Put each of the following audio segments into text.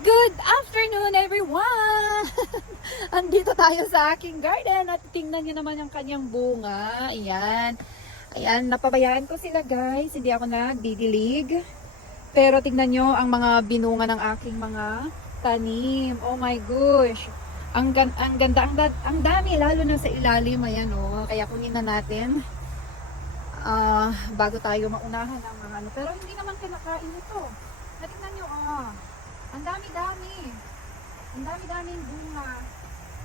Good afternoon, everyone! Andito tayo sa aking garden at tingnan nyo naman yung kanyang bunga. Ayan. Ayan, napabayaan ko sila guys. Hindi ako nagdidilig. Pero tingnan nyo ang mga binunga ng aking mga tanim. Oh my gosh! Ang, ang ganda, ang, ang dami, lalo na sa ilalim. Ayan oh. Kaya kunin na natin. Ah, bago tayo maunahan ng mga ano. Pero hindi naman kinakain ito. Natingnan nyo, oh. Ang dami-dami. Ang dami-daming bunga.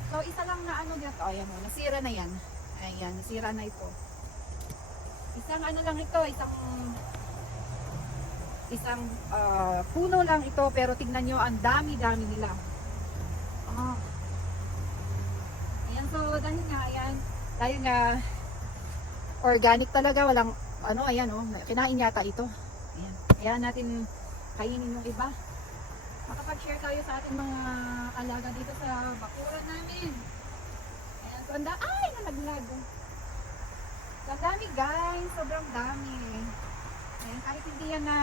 So, isa lang na ano dito. Oh, ayan o. Nasira na yan. Ayan, nasira na ito. Isang ano lang ito, isang isang ah, puno lang ito pero tignan nyo ang dami-dami nila. Oh. Ayan, so dahil nga, ayan, dahil nga organic talaga, walang ano, ayan oh, kinain yata ito. Ayan, ayan natin kainin yung iba makapag-share tayo sa ating mga alaga dito sa bakuran namin. Ayan, so anda, ay, nalaglag. So, ang dami guys, sobrang dami. Ayan, kahit hindi yan na,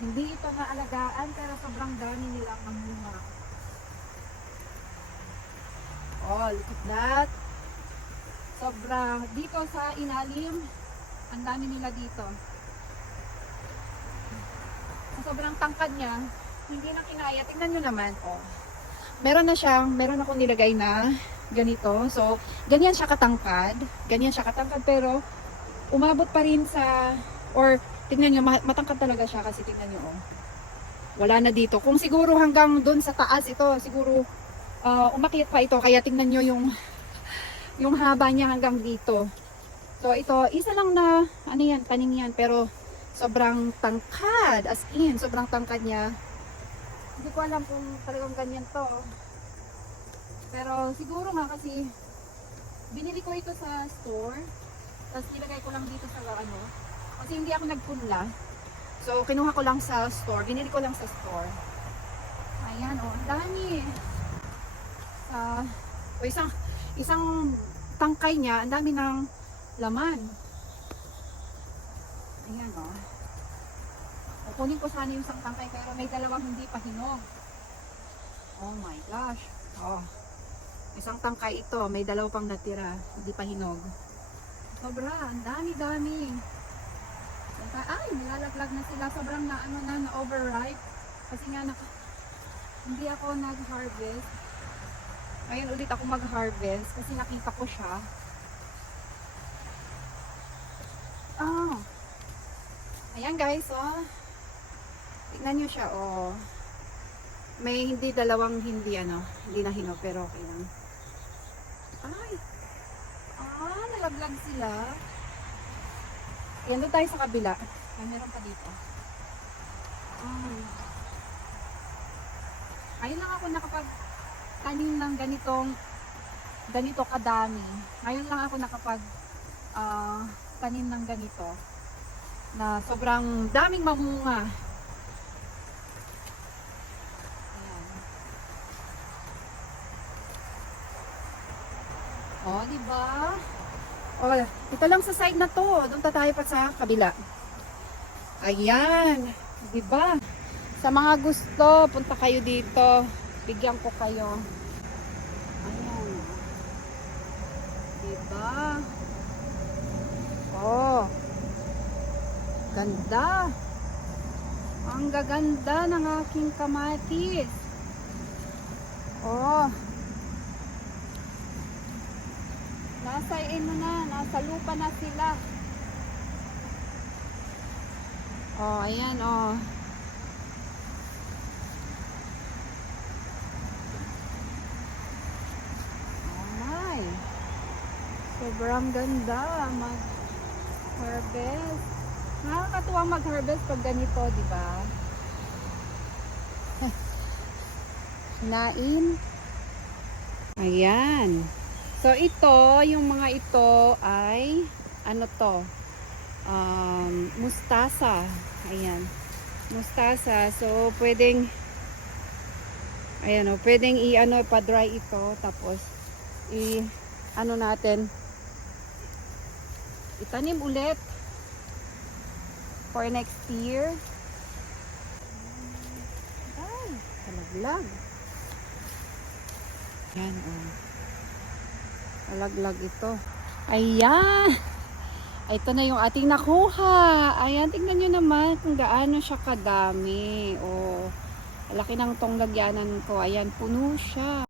hindi ito naalagaan, pero sobrang dami nilang mamunga. Oh, look at that. Sobrang, dito sa inalim, ang dami nila dito. Sa sobrang tangkad niya, hindi na kinaya. Tingnan nyo naman, oh. Meron na siyang, meron akong nilagay na ganito. So, ganyan siya katangkad. Ganyan siya katangkad, pero umabot pa rin sa, or tingnan nyo, ma- matangkad talaga siya kasi tingnan nyo, oh. Wala na dito. Kung siguro hanggang doon sa taas ito, siguro uh, umakyat pa ito. Kaya tingnan nyo yung, yung haba niya hanggang dito. So, ito, isa lang na, ano yan, tanim yan, pero sobrang tangkad, as in, sobrang tangkad niya. Hindi ko alam kung talagang ganyan to. Pero siguro nga kasi binili ko ito sa store. Tapos nilagay ko lang dito sa ano. Kasi hindi ako nagpunla. So kinuha ko lang sa store. Binili ko lang sa store. Ayan oh, ang dami. O isang isang tangkay niya, ang dami ng laman. Ayan oh. Kukunin ko sana yung isang tangkay pero may dalawang hindi pa hinog. Oh my gosh. Oh. Isang tangkay ito, may dalawa pang natira, hindi pa hinog. Sobra, ang dami-dami. Ay, nilalaglag na sila. Sobrang na ano na, na overripe. Kasi nga naka, hindi ako nag-harvest. Ngayon ulit ako mag-harvest kasi nakita ko siya. Ah. Ayan guys, oh. Tignan nyo siya, oh. May hindi dalawang hindi, ano, hindi na hinog, pero okay lang. Ay! Ah, nalaglag sila. Yan, doon tayo sa kabila. Ay, meron pa dito. Ah. Ayun lang ako nakapag tanim ng ganitong ganito kadami. Ngayon lang ako nakapag ah, tanim ng ganito na sobrang daming mamunga. Oh, di ba? Oh, ito lang sa side na to. Doon ta tayo pa sa kabila. Ayan, di ba? Sa mga gusto, punta kayo dito. Bigyan ko kayo. Ayan. Di ba? Oh. Ganda. Ang gaganda ng aking kamatis. Oh. Nasa ano na, nasa lupa na sila. Oh, ayan oh. Oh. Sobrang ganda mag-harvest. Nakakatuwang mag-harvest pag ganito, di ba? Nain. Ayan. So ito, yung mga ito ay ano to? Um, mustasa. Ayan. Mustasa. So pwedeng ayan o, pwedeng i-ano pa-dry ito tapos i ano natin itanim ulit for next year. Ay. nalaglag. Yan, oh. Nalaglag ito. Ayan! Ito na yung ating nakuha. Ayan, tingnan nyo naman kung gaano siya kadami. Oh, laki ng tong lagyanan ko. Ayan, puno siya.